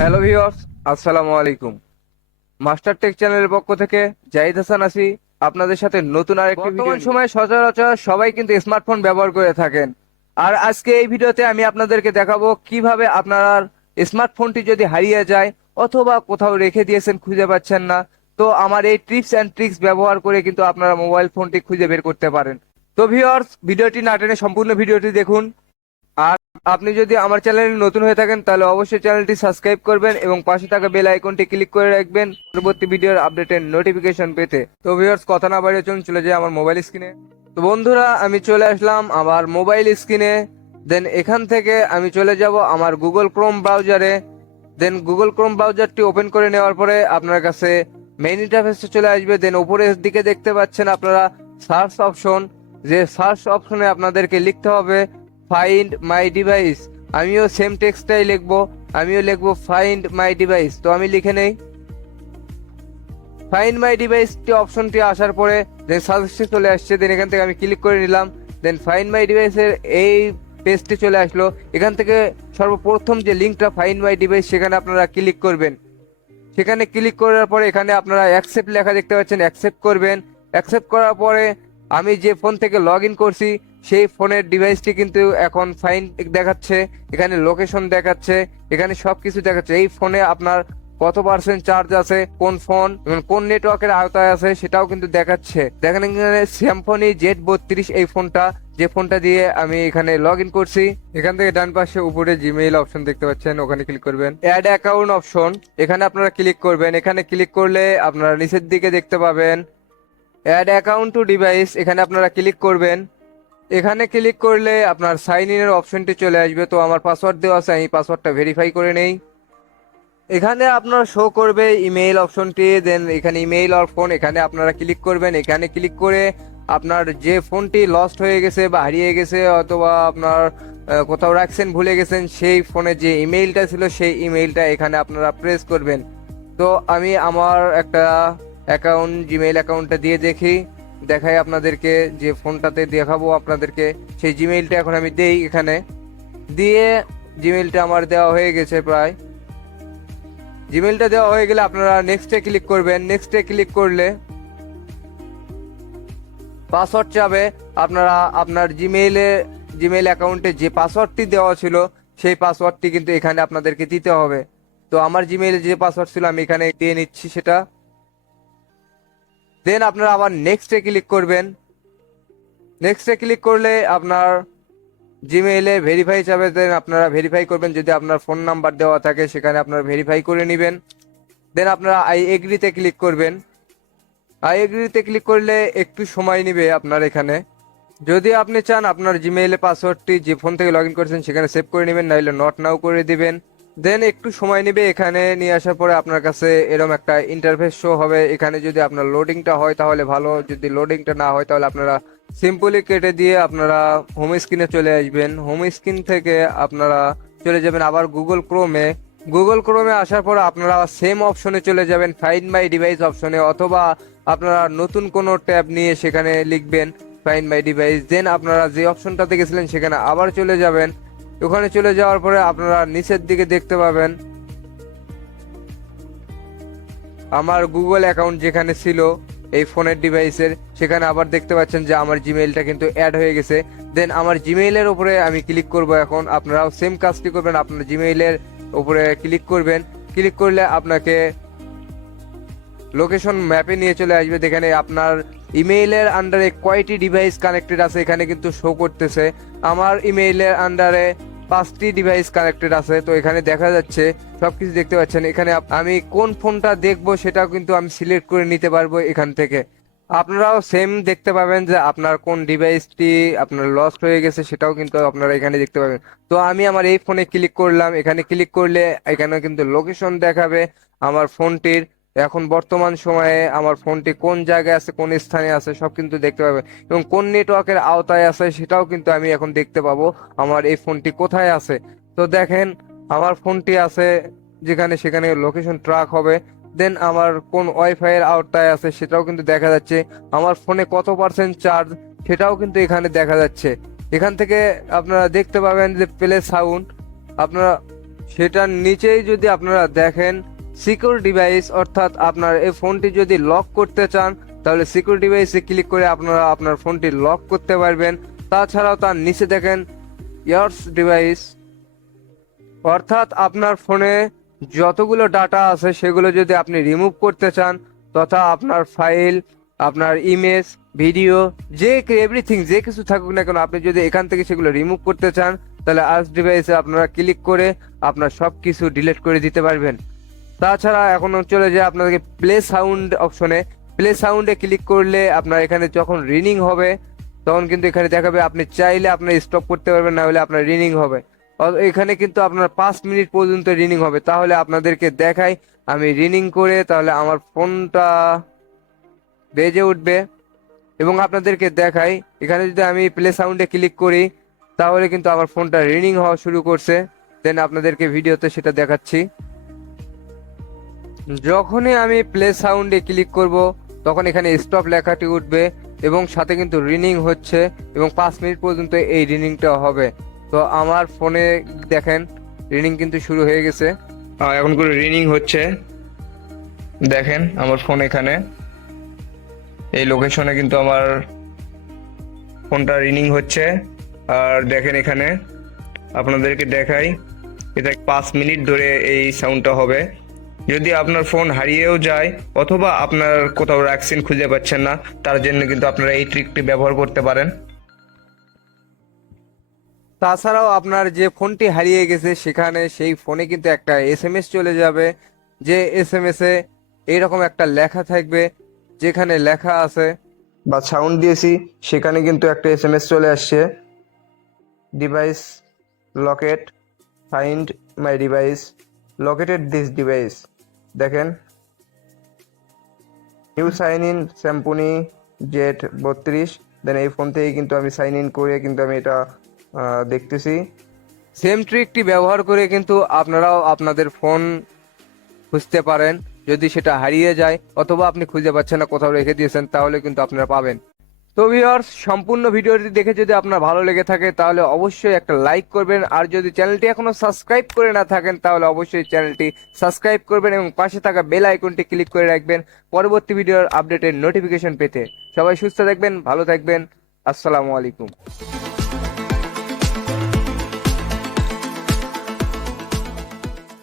Hello viewers, আসসালামু আলাইকুম। Master take চ্যানেলের পক্ষ থেকে জাহিদ হাসান আছি আপনাদের সাথে নতুন আরেকটি ভিডিও বর্তমান সময়ে সচরাচর সবাই কিন্তু স্মার্টফোন ব্যবহার করে থাকেন। আর আজকে এই ভিডিওতে আমি আপনাদেরকে দেখাবো কিভাবে আপনার স্মার্টফোনটি যদি হারিয়ে যায় অথবা কোথাও রেখে দিয়েছেন খুঁজে পাচ্ছেন না, তো আমার এই টিপস অ্যান্ড ট্রিক্স ব্যবহার করে কিন্তু আপনারা মোবাইল ফোনটি খুঁজে বের করতে পারেন। তো ভিউয়ার্স, ভিডিওটি না টেনে সম্পূর্ণ ভিডিওটি দেখুন। আর আপনি যদি আমার চ্যানেলে নতুন হয়ে থাকেন তাহলে অবশ্যই চ্যানেলটি সাবস্ক্রাইব করবেন এবং পাশে থাকা বেল আইকনটি ক্লিক করে রাখবেন পরবর্তী ভিডিওর আপডেটের নোটিফিকেশন পেতে। তো ভিউয়ার্স, কথা না বাড়িয়ে চলুন চলে যাই আমার মোবাইল স্ক্রিনে। তো বন্ধুরা, আমি চলে আসলাম আমার মোবাইল স্ক্রিনে। দেন এখান থেকে আমি চলে যাব আমার গুগল ক্রোম ব্রাউজারে। দেন গুগল ক্রোম ব্রাউজারটি ওপেন করে নেওয়ার পরে আপনার কাছে মেইন ইন্টারফেসে চলে আসবে। দেন উপরের দিকে দেখতে পাচ্ছেন আপনারা সার্চ অপশন। যে সার্চ অপশনে আপনাদেরকে লিখতে হবে ফাইন্ড মাই ডিভাইস। আমিও সেম টেক্সটাই লিখবো, আমিও লিখবো ফাইন্ড মাই ডিভাইস। তো আমি লিখে নেই ফাইন্ড মাই ডিভাইসটি অপশনটি আসার পরে দেন সাজেস্টে চলে আসছে। দেন এখান থেকে আমি ক্লিক করে নিলাম। দেন ফাইন্ড মাই ডিভাইসের এই পেজটি চলে আসলো। এখান থেকে সর্বপ্রথম যে লিঙ্কটা ফাইন্ড মাই ডিভাইস সেখানে আপনারা ক্লিক করবেন। সেখানে ক্লিক করার পরে এখানে আপনারা অ্যাকসেপ্ট লেখা দেখতে পাচ্ছেন, অ্যাকসেপ্ট করবেন। অ্যাকসেপ্ট করার পরে আমি যে ফোন থেকে লগ ইন করছি সেই ফোনের ডিভাইসটি কিন্তু এখন ফাইন দেখাচ্ছে, এখানে লোকেশন দেখাচ্ছে, এখানে সবকিছু দেখাচ্ছে। এই ফোনে আপনার কত পার্সেন্ট চার্জ আছে, কোন ফোন এবং কোন নেটওয়ার্কের আওতায় আছে সেটাও কিন্তু দেখাচ্ছে। দেখেন এখানে স্যামসং Z32 এই ফোনটা, যে ফোনটা দিয়ে আমি এখানে লগ ইন করছি। এখান থেকে ডান পাশে উপরে জিমেইল অপশন দেখতে পাচ্ছেন, ওখানে ক্লিক করবেন। অ্যাড অ্যাকাউন্ট অপশন, এখানে আপনারা ক্লিক করবেন। এখানে ক্লিক করলে আপনারা নিচের দিকে দেখতে পাবেন অ্যাড অ্যাকাউন্ট টু ডিভাইস, এখানে আপনারা ক্লিক করবেন। এখানে ক্লিক করলে আপনার সাইন ইনের অপশনটি চলে আসবে। তো আমার পাসওয়ার্ড দেওয়া আছে, আমি পাসওয়ার্ডটা ভেরিফাই করে নেই। এখানে আপনার শো করবে ইমেইল অপশনটি। দেন এখানে ইমেইল অর ফোন, এখানে আপনারা ক্লিক করবেন। এখানে ক্লিক করে আপনার যে ফোনটি লস্ট হয়ে গেছে বা হারিয়ে গেছে অথবা আপনার কোথাও রাখছেন ভুলে গেছেন সেই ফোনে যে ইমেইলটা ছিল সেই ইমেইলটা এখানে আপনারা প্রেস করবেন। তো আমি আমার একটা অ্যাকাউন্ট জিমেইল অ্যাকাউন্টটা দিয়ে দেখাই আপনাদেরকে, যে ফোনটাতে দেখাবো আপনাদেরকে সেই জিমেইলটা এখন আমি দেই। এখানে দিয়ে জিমেইলটা আমার দেওয়া হয়ে গেছে প্রায়। জিমেইলটা দেওয়া হয়ে গেলে আপনারা নেক্সটে ক্লিক করবেন। নেক্সটে ক্লিক করলে পাসওয়ার্ড চাবে। আপনারা আপনার জিমেইল অ্যাকাউন্টে যে পাসওয়ার্ডটি দেওয়া ছিল সেই পাসওয়ার্ডটি কিন্তু এখানে আপনাদেরকে দিতে হবে। তো আমার জিমেইলে যে পাসওয়ার্ড ছিল আমি এখানে দিয়ে নিচ্ছি সেটা। দেন আপনারা আবার নেক্সটে ক্লিক করবেন। নেক্সটে ক্লিক করলে আপনার জিমেইলে ভেরিফাই চাবে। দেন আপনারা ভেরিফাই করবেন, যদি আপনার ফোন নাম্বার দেওয়া থাকে সেখানে আপনারা ভেরিফাই করে নেবেন। দেন আপনারা আই এগ্রিতে ক্লিক করবেন। আই এগ্রিতে ক্লিক করলে একটু সময় নেবে আপনার এখানে। যদি আপনি চান আপনার জিমেইলে পাসওয়ার্ডটি যে ফোন থেকে লগ ইন করেছেন সেখানে সেভ করে নেবেন, নাহলে নট নাও করে দিবেন। দেন একটু সময় নেবে। এখানে নিয়ে আসার পরে আপনার কাছে এরকম একটা ইন্টারফেস শো হবে। এখানে যদি আপনার লোডিংটা হয় তাহলে ভালো, যদি লোডিংটা না হয় তাহলে আপনারা সিম্পলি কেটে দিয়ে আপনারা হোম স্ক্রিনে চলে আসবেন। হোম স্ক্রিন থেকে আপনারা চলে যাবেন আবার গুগল ক্রোমে। গুগল ক্রোমে আসার পর আপনারা সেম অপশনে চলে যাবেন ফাইন্ড মাই ডিভাইস অপশনে, অথবা আপনারা নতুন কোনো ট্যাব নিয়ে সেখানে লিখবেন ফাইন্ড মাই ডিভাইস। দেন আপনারা যে অপশনটাতে গেছিলেন সেখানে আবার চলে যাবেন। ওখানে চলে যাওয়ার পরে আপনারা নিচের দিকে দেখতে পাবেন আমার গুগল অ্যাকাউন্ট যেখানে ছিল এই ফোনের ডিভাইসের, সেখানে আবার দেখতে পাচ্ছেন যে আমার জিমেইলটা কিন্তু অ্যাড হয়ে গেছে। দেন আমার জিমেইলের উপরে আমি ক্লিক করব। এখন আপনারাও সেম কাজটি করবেন, আপনার জিমেইলের উপরে ক্লিক করবেন। ক্লিক করলে আপনাকে লোকেশন ম্যাপে নিয়ে চলে আসবে। যেখানে আপনার ইমেইলের আন্ডারে কয়টি ডিভাইস কানেক্টেড আছে এখানে কিন্তু শো করতেছে। আমার ইমেইলের আন্ডারে 5টি ডিভাইস কানেক্টেড আছে। তো এখানে দেখা যাচ্ছে সবকিছু দেখতে পাচ্ছেন। এখানে আমি কোন ফোনটা দেখবো সেটাও কিন্তু আমি সিলেক্ট করে নিতে পারবো এখান থেকে। আপনারাও সেম দেখতে পাবেন যে আপনার কোন ডিভাইসটি আপনার লস্ট হয়ে গেছে সেটাও কিন্তু আপনারা এখানে দেখতে পাবেন। তো আমি আমার এই ফোনে ক্লিক করলাম। এখানে ক্লিক করলে এখানে কিন্তু লোকেশন দেখাবে আমার ফোনটির। এখন বর্তমান সময়ে আমার ফোনটি কোন জায়গায় আছে, কোন স্থানে আছে সব কিন্তু দেখতে পাবে এবং কোন নেটওয়ার্কের আওতায় আছে সেটাও কিন্তু আমি এখন দেখতে পাবো আমার এই ফোনটি কোথায় আছে। তো দেখেন আমার ফোনটি আছে যেখানে, সেখানে লোকেশন ট্র্যাক হবে। দেন আমার কোন ওয়াইফাই এর আওতায় আছে সেটাও কিন্তু দেখা যাচ্ছে। আমার ফোনে কত পার্সেন্ট চার্জ সেটাও কিন্তু এখানে দেখা যাচ্ছে। এখান থেকে আপনারা দেখতে পাবেন যে প্লে সাউন্ড, আপনারা সেটার নিচেই যদি আপনারা দেখেন সিকিউর ডিভাইস, অর্থাৎ আপনার এই ফোনটি যদি লক করতে চান তাহলে সিকিউর ডিভাইসে ক্লিক করে আপনারা আপনার ফোনটি লক করতে পারবেন। তাছাড়াও তার নিচে দেখেন ইয়ার্স ডিভাইস, অর্থাৎ আপনার ফোনে যতগুলো ডাটা আছে সেগুলো যদি আপনি রিমুভ করতে চান, তথা আপনার ফাইল, আপনার ইমেজ, ভিডিও, যে এভরিথিং যে কিছু থাকুক না কেন, আপনি যদি এখান থেকে সেগুলো রিমুভ করতে চান তাহলে আর্স ডিভাইসে আপনারা ক্লিক করে আপনার সব কিছু ডিলিট করে দিতে পারবেন। তাছাড়া এখন চলে যায় আপনাদেরকে প্লে সাউন্ড অপশনে। প্লে সাউন্ডে ক্লিক করলে আপনার এখানে যখন রিনিং হবে তখন কিন্তু এখানে দেখাবে, আপনি চাইলে আপনার স্টপ করতে পারবেন, না হলে আপনার রিনিং হবে। এখানে কিন্তু আপনার 5 মিনিট পর্যন্ত রিনিং হবে। তাহলে আপনাদেরকে দেখাই, আমি রিনিং করে তাহলে আমার ফোনটা বেজে উঠবে এবং আপনাদেরকে দেখাই। এখানে যদি আমি প্লে সাউন্ডে ক্লিক করি তাহলে কিন্তু আমার ফোনটা রিনিং হওয়া শুরু করছে। দেন আপনাদেরকে ভিডিওতে সেটা দেখাচ্ছি। যখনই আমি প্লে সাউন্ডে ক্লিক করব তখন এখানে স্টপ লেখাটি উঠবে এবং সাথে কিন্তু রিনিং হচ্ছে এবং 5 মিনিট পর্যন্ত এই রিনিংটা হবে। তো আমার ফোনে দেখেন রিনিং কিন্তু শুরু হয়ে গেছে, এখন করে রিনিং হচ্ছে। দেখেন আমার ফোন এখানে এই লোকেশনে কিন্তু আমার ফোনটা রিনিং হচ্ছে। আর দেখেন এখানে আপনাদেরকে দেখাই, এটা 5 মিনিট ধরে এই সাউন্ডটা হবে। যদি আপনার ফোন হারিয়েও যায় অথবা আপনার কোথাও রাখছেন খুঁজে পাচ্ছেন না, তার জন্য কিন্তু আপনারা এই ট্রিকটি ব্যবহার করতে পারেন। তাছাড়াও আপনার যে ফোনটি হারিয়ে গেছে সেখানে সেই ফোনে কিন্তু একটা এসএমএস চলে যাবে, যে এসএমএস এ এইরকম একটা লেখা থাকবে, যেখানে লেখা আছে বা সাউন্ড দিয়েছি সেখানে কিন্তু একটা এসএমএস চলে আসছে, device Locket, find my device, located this device. দেখেন নিউ সাইন ইন স্যাম্পুনি জেট 32। দেন এই ফোন থেকে কিন্তু আমি সাইন ইন করে কিন্তু আমি এটা দেখতেছি। সেম ট্রিকটি ব্যবহার করে কিন্তু আপনারাও আপনাদের ফোন খুঁজতে পারেন। যদি সেটা হারিয়ে যায় অথবা আপনি খুঁজে পাচ্ছেন না, কোথাও রেখে দিয়েছেন, তাহলে কিন্তু আপনারা পাবেন। তো ভিউয়ার্স, সম্পূর্ণ ভিডিওটি দেখে যদি আপনার ভালো লেগে থাকে তাহলে অবশ্যই একটা লাইক করবেন, আর যদি চ্যানেলটি এখনো সাবস্ক্রাইব করে না থাকেন তাহলে অবশ্যই চ্যানেলটি সাবস্ক্রাইব করবেন এবং পাশে থাকা বেল আইকনটি ক্লিক করে রাখবেন পরবর্তী ভিডিওর আপডেটের নোটিফিকেশন পেতে। সবাই সুস্থ থাকবেন, ভালো থাকবেন। আসসালামু আলাইকুম।